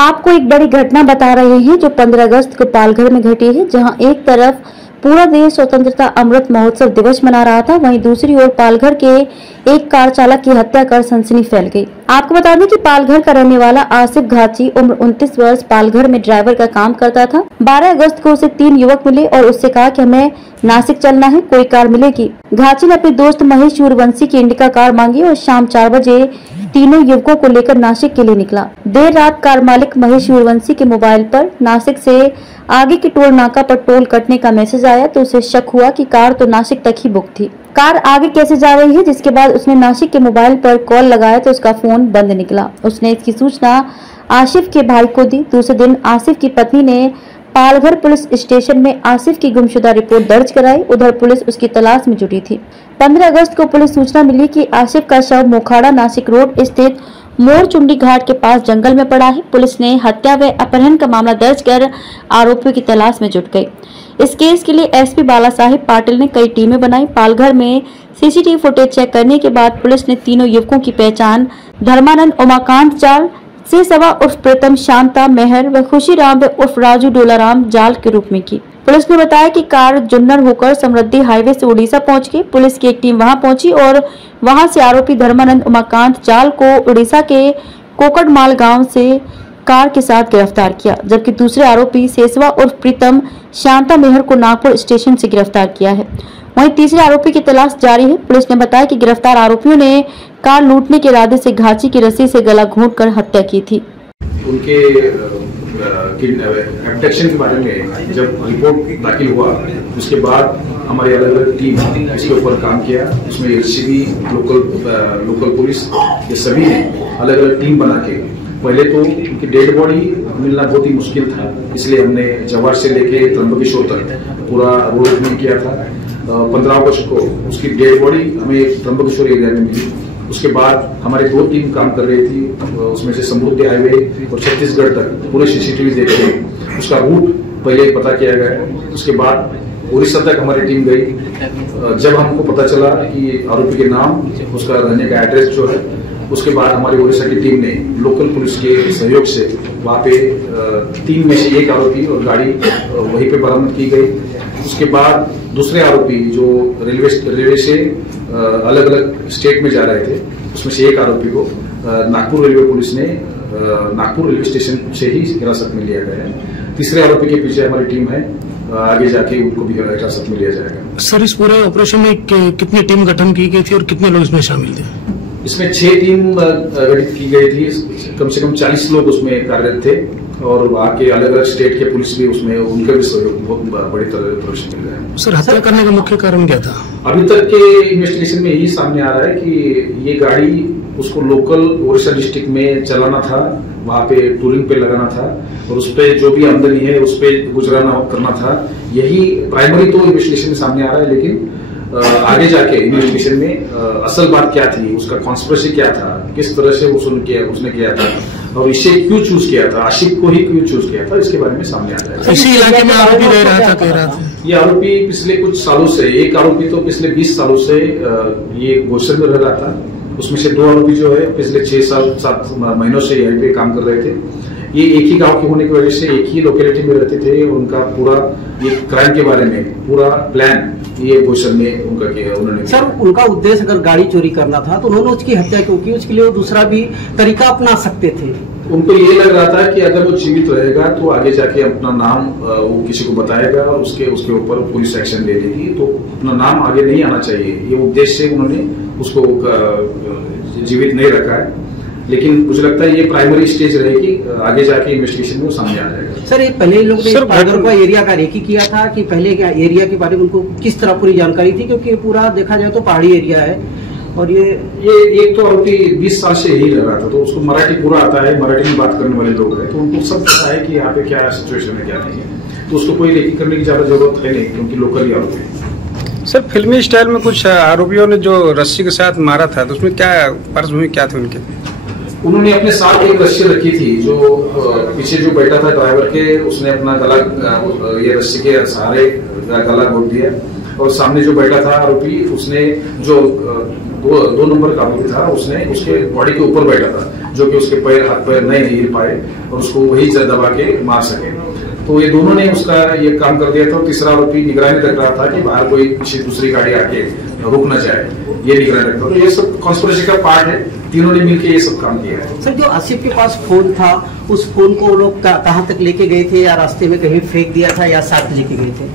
आपको एक बड़ी घटना बता रहे हैं जो 15 अगस्त को पालघर में घटी है, जहां एक तरफ पूरा देश स्वतंत्रता अमृत महोत्सव दिवस मना रहा था, वहीं दूसरी ओर पालघर के एक कार चालक की हत्या कर सनसनी फैल गई। आपको बता दें कि पालघर का रहने वाला आसिफ घाची उम्र 29 वर्ष पालघर में ड्राइवर का काम करता था। 12 अगस्त को उसे 3 युवक मिले और उससे कहा कि हमें नासिक चलना है, कोई कार मिलेगी। घाची ने अपने दोस्त महेश सूर्यवंशी की इंडिका कार मांगी और शाम 4 बजे तीनों युवकों को लेकर नासिक के लिए निकला। देर रात कार मालिक महेश सूर्यवंशी के मोबाइल पर नासिक से आगे के टोल नाका पर टोल कटने का मैसेज आया तो उसे शक हुआ कि कार तो नासिक तक ही बुक थी। कार आगे कैसे जा रही है, जिसके बाद उसने नासिक के मोबाइल पर कॉल लगाया तो उसका फोन बंद निकला। उसने इसकी सूचना आसिफ के भाई को दी। दूसरे दिन आसिफ की पत्नी ने पालघर पुलिस स्टेशन में आसिफ की गुमशुदा रिपोर्ट दर्ज कराई। उधर पुलिस उसकी तलाश में जुटी थी। 15 अगस्त को पुलिस सूचना मिली कि आसिफ का शव मोखाड़ा नासिक रोड स्थित मोरचुंडी घाट के पास जंगल में पड़ा है। पुलिस ने हत्या व अपहरण का मामला दर्ज कर आरोपियों की तलाश में जुट गई। इस केस के लिए एसपी बाला साहेब पाटिल ने कई टीमें बनाई। पालघर में सीसीटीवी फुटेज चेक करने के बाद पुलिस ने तीनों युवकों की पहचान धर्मानंद उमाकांत जाल से सवा उर्फ प्रीतम शांता मेहर व खुशीराम उर्फ राजू डोलाराम जाल के रूप में की। पुलिस ने बताया कि कार जुन्नर होकर समृद्धि हाईवे से उड़ीसा पहुंच गई। पुलिस की एक टीम वहां पहुंची और वहां से आरोपी धर्मानंद उमाकांत जाल को उड़ीसा के कोकड़माल गांव से कार के साथ गिरफ्तार किया, जबकि दूसरे आरोपी सेसवा उर्फ प्रीतम शांता मेहर को नागपुर स्टेशन से गिरफ्तार किया है। वहीं तीसरे आरोपी की तलाश जारी है। पुलिस ने बताया कि गिरफ्तार आरोपियों ने कार लूटने के इरादे से घाची की रस्सी से गला घोंटकर हत्या की थी। उनके एब्डक्शन के बारे में जब रिपोर्ट दाखिल हुआ उसके बाद हमारी अलग अलग टीम इसके ऊपर काम किया। उसमें एलसीबी, लोकल पुलिस, ये सभी ने अलग अलग टीम बना के पहले तो उनकी डेड बॉडी मिलना बहुत ही मुश्किल था, इसलिए हमने जवाहर से लेके त्र्यंबकेश्वर तक पूरा रोड में किया था। 15 अगस्त को उसकी डेड बॉडी हमें त्र्यंबकेश्वर एरिया में मिली। उसके बाद हमारी 2 टीम काम कर रही थी, उसमें से समृद्धि हाईवे और छत्तीसगढ़ तक पूरे सीसीटीवी देख के उसका रूट पहले पता किया गया। उसके बाद उड़ीसा तक हमारी टीम गई। जब हमको पता चला कि आरोपी के नाम, उसका रहने का एड्रेस जो है, उसके बाद हमारी उड़ीसा की टीम ने लोकल पुलिस के सहयोग से वहाँ पे 3 में से 1 आरोपी और गाड़ी वहीं पे बरामद की गई। उसके बाद दूसरे आरोपी जो रेलवे से अलग अलग स्टेट में जा रहे थे, उसमें से 1 आरोपी को नागपुर रेलवे पुलिस ने नागपुर रेलवे स्टेशन से ही हिरासत में लिया गया है। तीसरे आरोपी के पीछे हमारी टीम है, आगे जाके उनको भी हिरासत में लिया जाएगा। सर, इस पूरे ऑपरेशन में कितनी टीम गठन की गई थी और कितने लोग इसमें शामिल थे? इसमें 6 टीम गठित की गई थी। कम से कम 40 लोग उसमें कार्यरत थे और वहाँ के अलग अलग स्टेट के पुलिस भी उसमें, उनका भी सहयोग बहुत बड़ी तरह से मिल रहा है। सर, हत्या करने का मुख्य कारण क्या था? अभी तक के इन्वेस्टिगेशन में यही सामने आ रहा है कि ये गाड़ी उसको लोकल उड़ीसा डिस्ट्रिक्ट में चलाना था, वहाँ पे टूरिंग पे लगाना था और उस पर जो भी आमदनी है उस पर गुजराना करना था। यही प्राइमरी तो इन्वेस्टिगेशन में सामने आ रहा है, लेकिन आगे जाके इन्वेस्टिगेशन में असल बात क्या थी, उसका कॉन्स्पिरेसी क्या था, किस तरह से उसने किया था और इसे क्यों चूज किया था, आशिफ को ही क्यों चूज किया था, इसके बारे में सामने आ रहा है। इसी इलाके में आरोपी रह रहा था, कह रहा था। ये आरोपी पिछले कुछ सालों से, एक आरोपी तो पिछले 20 सालों से ये गोचर में रह रहा था। उसमें से 2 आरोपी जो है पिछले 6-7 महीनों से यहीं पे काम कर रहे थे। ये एक ही गांव के होने की वजह से एक ही लोकेलिटी में रहते थे। उनका पूरा ये क्राइम के बारे में पूरा प्लान ये गोचर में उनका किया उन्होंने। सर, उनका उद्देश्य अगर गाड़ी चोरी करना था तो उन्होंने उसकी हत्या क्यों की? उसके लिए वो दूसरा भी तरीका अपना सकते थे। उनको ये लग रहा था कि अगर वो जीवित रहेगा तो आगे जाके अपना नाम वो किसी को बताएगा, उसके ऊपर पुलिस एक्शन ले लेगी, तो अपना नाम आगे नहीं आना चाहिए। ये उद्देश्य से उन्होंने उसको जीवित नहीं रखा है। लेकिन मुझे लगता है ये प्राइमरी स्टेज रहेगी, आगे जाके इन्वेस्टिगेशन में वो सामने आ जाएगा। सर, ये पहले लोग ने पालघर का एरिया का रेकी किया था कि पहले क्या एरिया के बारे में उनको किस तरह पूरी जानकारी थी? क्योंकि पूरा देखा जाए तो पहाड़ी एरिया है और ये एक तो आरोपी 20 साल से यही रह रहा था, तो उसको मराठी पूरा आता है, मराठी में बात करने वाले लोग हैं, तो उनको सब पता है कि यहाँ पे क्या सिचुएशन है क्या नहीं है, तो उसको कोई रेकी करने की ज्यादा जरूरत है नहीं, क्योंकि लोकल ही आरोपी है। सर, फिल्मी स्टाइल में कुछ आरोपियों ने जो रस्सी के साथ मारा था, तो उसमें क्या पृष्ठभूमि क्या थी उनके? उन्होंने अपने साथ एक रस्सी रखी थी, जो पीछे जो बैठा था ड्राइवर के, उसने अपना गला ये रस्सी के सहारे गला घोट दिया और सामने जो बैठा था आरोपी, उसने जो दो नंबर का आरोपी था, उसने उसके बॉडी के ऊपर बैठा था, जो कि उसके पैर हाथ पैर नहीं हिल पाए और उसको वही दबा के मार सके। तो ये दोनों ने उसका ये काम कर दिया था। तीसरा आरोपी निगरानी रख रहा था कि बाहर कोई किसी दूसरी गाड़ी आके रुक न जाए, ये निगरानी रखता। तो ये सब कॉन्स्पिरेसी का पार्ट है, तीनों ने मिलकर ये सब काम किया है। सर, जो आसिफ के पास फोन था, उस फोन को लोग कहाँ तक लेके गए थे, या रास्ते में कहीं फेंक दिया था, या साथ लेके गए थे?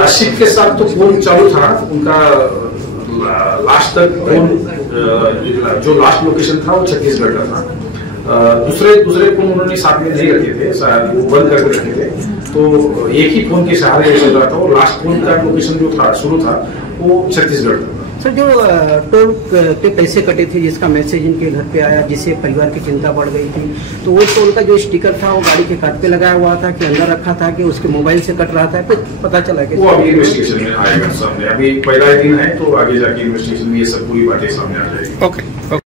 आसिफ के साथ तो फोन चालू था उनका, लास्ट तक फोन, जो लास्ट लोकेशन था वो छत्तीसगढ़ का था। दूसरे फोन उन्होंने साथ में नहीं रखे थे, बंद करके रखे थे। तो एक ही फोन के सहारे चल रहा था, और लास्ट फोन का लोकेशन जो था शुरू था वो छत्तीसगढ़ था। सर, जो टोल पे पैसे कटे थे, जिसका मैसेज इनके घर पे आया, जिससे परिवार की चिंता बढ़ गई थी, तो वो टोल का जो स्टिकर था वो गाड़ी के काट पे लगाया हुआ था कि अंदर रखा था, कि उसके मोबाइल से कट रहा था, फिर पता चला कि वो अभी इन्वेस्टिगेशन में आएगा सामने। अभी पहला ही दिन है, तो आगे जाके इन्वेस्टिगेशन में ये सब पूरी बातें सामने आ जाएगी। ओके।